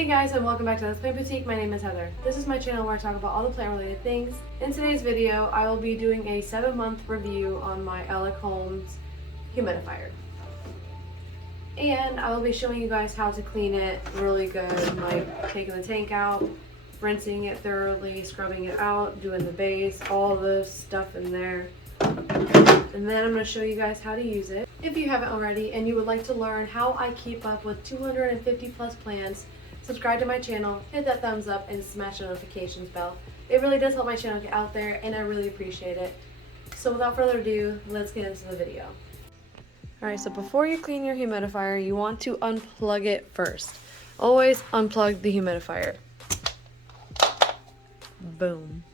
Hey guys, and welcome back to Let's Plant Boutique. My name is Heather. This is my channel where I talk about all the plant related things. In today's video, I will be doing a 7-month review on my Elechomes Humidifier. And I will be showing you guys how to clean it really good, like taking the tank out, rinsing it thoroughly, scrubbing it out, doing the base, all the stuff in there. And then I'm going to show you guys how to use it. If you haven't already and you would like to learn how I keep up with 250 plus plants, subscribe to my channel, hit that thumbs up, and smash the notifications bell. It really does help my channel get out there, and I really appreciate it. So without further ado, let's get into the video. Alright, so before you clean your humidifier, you want to unplug it first. Always unplug the humidifier. Boom.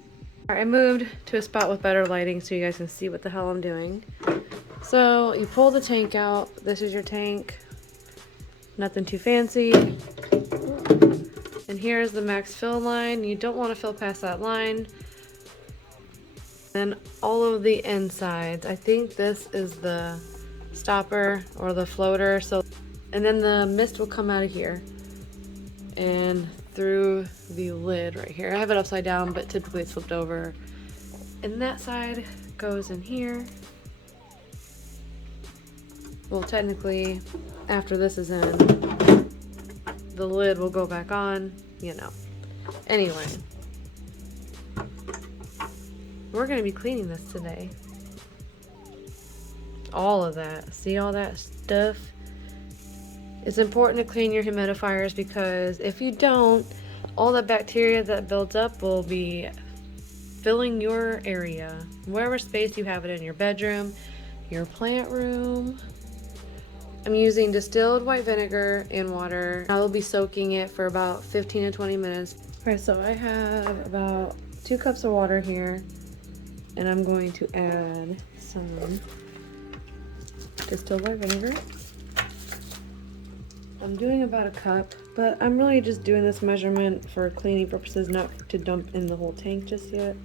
Alright, I moved to a spot with better lighting so you guys can see what the hell I'm doing. So you pull the tank out. This is your tank. Nothing too fancy. And here's the max fill line. You don't want to fill past that line. Then all of the insides. I think this is the stopper or the floater. And then the mist will come out of here and through the lid right here. I have it upside down, but typically it's flipped over. And that side goes in here. Well, technically, after this is in, the lid will go back on, you know. Anyway, we're going to be cleaning this today. All of that. See all that stuff? It's important to clean your humidifiers because if you don't, all the bacteria that builds up will be filling your area. Wherever space you have it in, your bedroom, your plant room. I'm using distilled white vinegar and water. I will be soaking it for about 15 to 20 minutes. Alright, so I have about 2 cups of water here, and I'm going to add some distilled white vinegar. I'm doing about a cup, but I'm really just doing this measurement for cleaning purposes, not to dump in the whole tank just yet.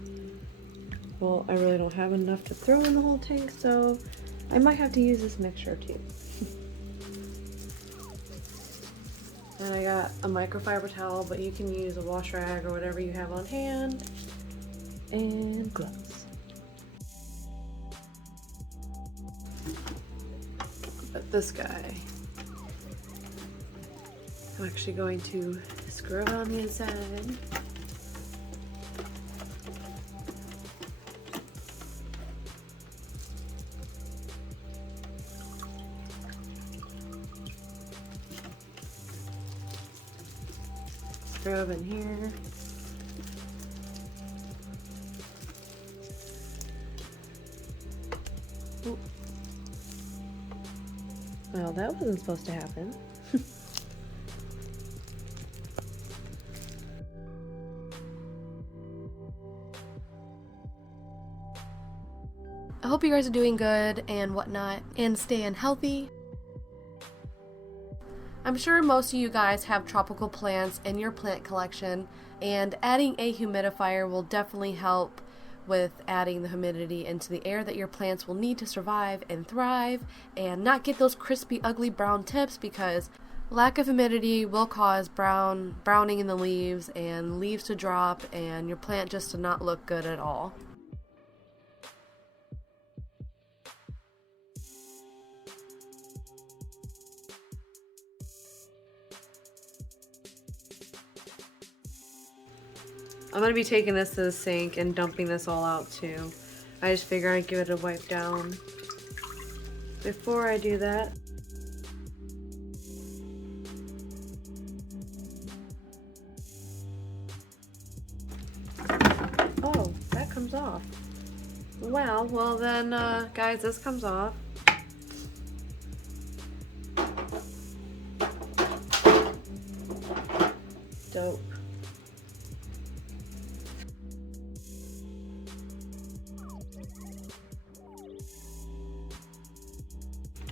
Well, I really don't have enough to throw in the whole tank, so I might have to use this mixture too. And I got a microfiber towel, but you can use a wash rag or whatever you have on hand, and gloves. But this guy, I'm actually going to scrub on the inside. Scrub in here. Ooh. Well, that wasn't supposed to happen. I hope you guys are doing good and whatnot and staying healthy. I'm sure most of you guys have tropical plants in your plant collection, and adding a humidifier will definitely help with adding the humidity into the air that your plants will need to survive and thrive and not get those crispy, ugly brown tips, because lack of humidity will cause browning in the leaves and leaves to drop and your plant just to not look good at all. I'm going to be taking this to the sink and dumping this all out too. I just figure I'd give it a wipe down. Before I do that, oh, that comes off. Wow, well then, guys, this comes off. Dope.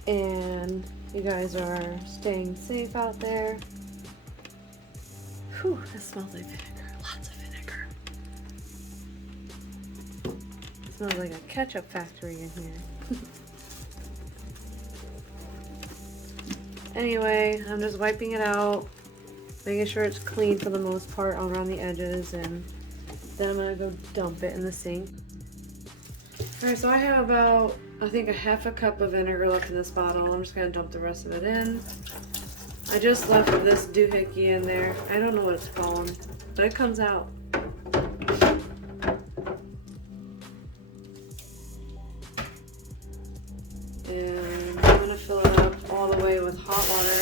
And you guys are staying safe out there. Whew, that smells like vinegar. Lots of vinegar. It smells like a ketchup factory in here. Anyway, I'm just wiping it out. making sure it's clean for the most part around the edges, and then I'm gonna go dump it in the sink. Alright, so I have about, I think, a half a cup of vinegar left in this bottle. I'm just gonna dump the rest of it in. I just left this doohickey in there. I don't know what it's called, but it comes out. And I'm gonna fill it up all the way with hot water.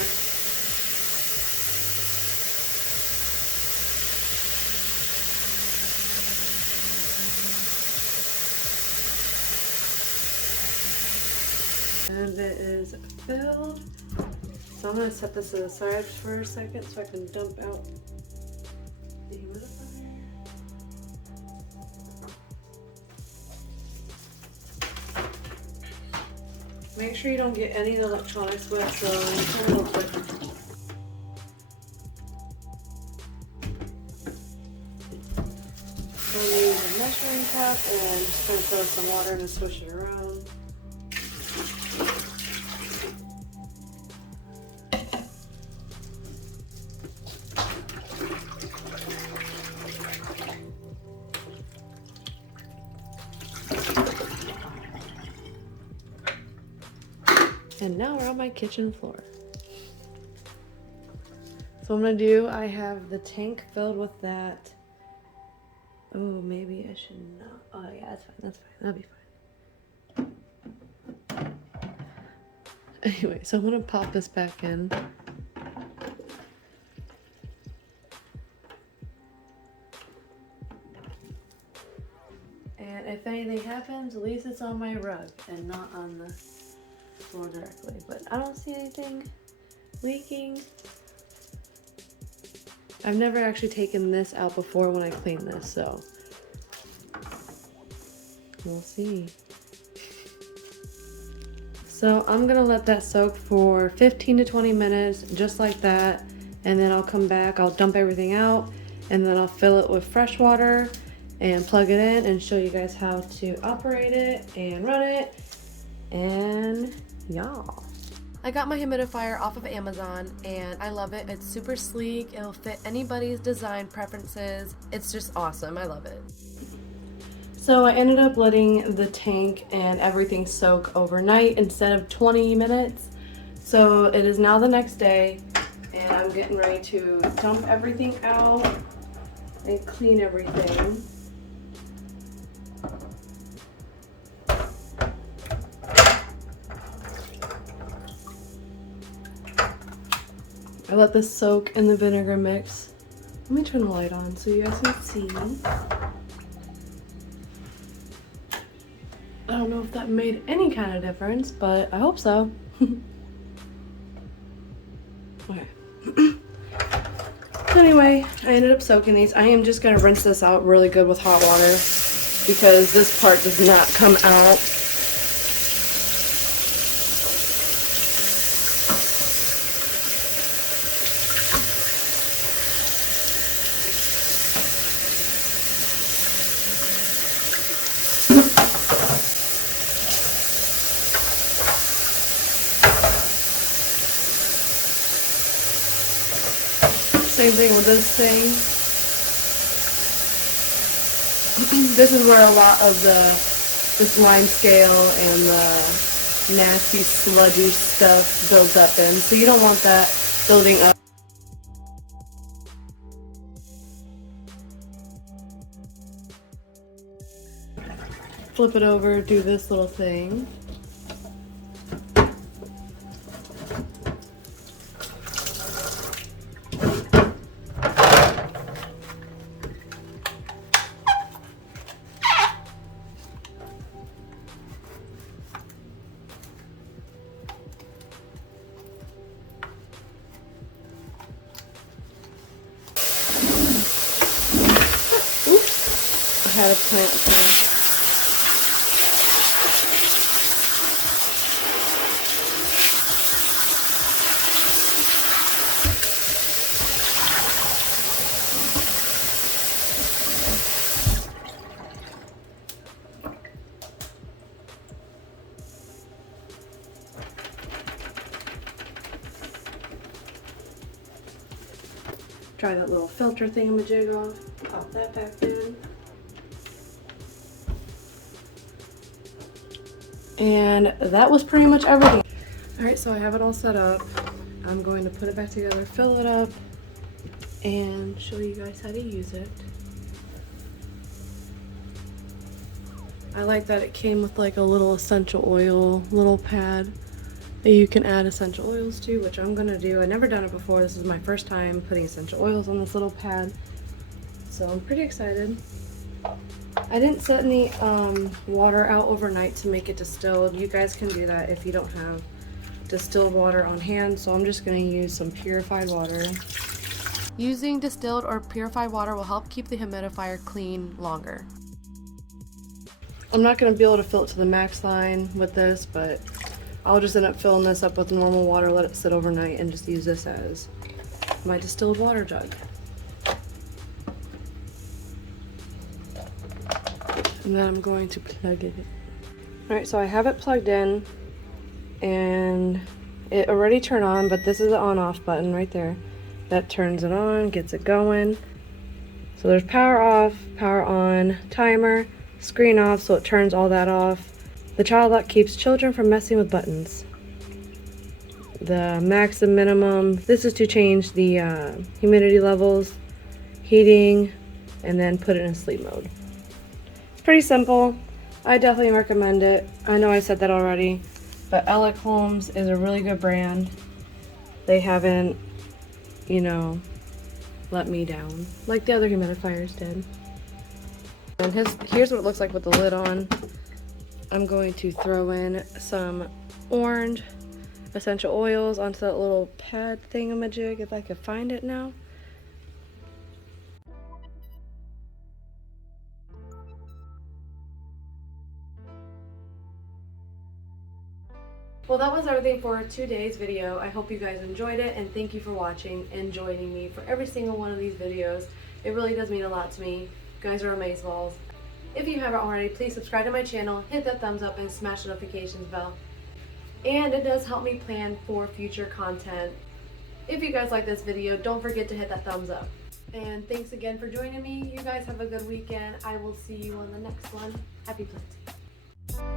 And it is filled. So I'm going to set this to the side for a second so I can dump out the humidifier. Make sure you don't get any of the electronics wet, so turn it real quick. I'm going to use a measuring cup and just going to throw some water in and swish it around. And now we're on my kitchen floor. So what I'm gonna do, I have the tank filled with that. Oh, maybe I should not. Oh yeah, that's fine, that'll be fine. Anyway, so I'm gonna pop this back in. And if anything happens, at least it's on my rug and not on the floor directly. But I don't see anything leaking. I've never actually taken this out before when I clean this, so we'll see. So I'm gonna let that soak for 15 to 20 minutes, just like that, and then I'll come back, I'll dump everything out, and then I'll fill it with fresh water and plug it in and show you guys how to operate it and run it. And y'all, I got my humidifier off of Amazon and I love it. It's super sleek, it'll fit anybody's design preferences. It's just awesome, I love it. So I ended up letting the tank and everything soak overnight instead of 20 minutes. So it is now the next day and I'm getting ready to dump everything out and clean everything. I let this soak in the vinegar mix. Let me turn the light on so you guys can see. I don't know if that made any kind of difference, but I hope so. Okay. Anyway, I ended up soaking these. I am just gonna rinse this out really good with hot water because this part does not come out. Same thing with this thing. This is where a lot of this lime scale and the nasty sludgy stuff builds up in. So you don't want that building up. Flip it over, do this little thing. I had a plant thing. Dry that little filter thingamajig off. Pop that back in. And that was pretty much everything. Alright, so I have it all set up. I'm going to put it back together, fill it up, and show you guys how to use it. I like that it came with like a little essential oil, little pad that you can add essential oils to, which I'm gonna do. I've never done it before. This is my first time putting essential oils on this little pad. So I'm pretty excited. I didn't set any water out overnight to make it distilled. You guys can do that if you don't have distilled water on hand, so I'm just going to use some purified water. Using distilled or purified water will help keep the humidifier clean longer. I'm not going to be able to fill it to the max line with this, but I'll just end up filling this up with normal water, let it sit overnight, and just use this as my distilled water jug. And then I'm going to plug it in. Alright, so I have it plugged in and it already turned on, but this is the on-off button right there. That turns it on, gets it going. So there's power off, power on, timer, screen off, so it turns all that off. The child lock keeps children from messing with buttons. The max and minimum, this is to change the humidity levels, heating, and then put it in sleep mode. Pretty simple. I definitely recommend it. I know I said that already, but Elechomes is a really good brand. They haven't, you know, let me down like the other humidifiers did. And here's what it looks like with the lid on. I'm going to throw in some orange essential oils onto that little pad thingamajig if I could find it now. Well, that was everything for today's video. I hope you guys enjoyed it, and thank you for watching and joining me for every single one of these videos. It really does mean a lot to me. You guys are amazeballs. If you haven't already, please subscribe to my channel, hit that thumbs up, and smash the notifications bell. And it does help me plan for future content. If you guys like this video, don't forget to hit that thumbs up. And thanks again for joining me. You guys have a good weekend. I will see you on the next one. Happy planting.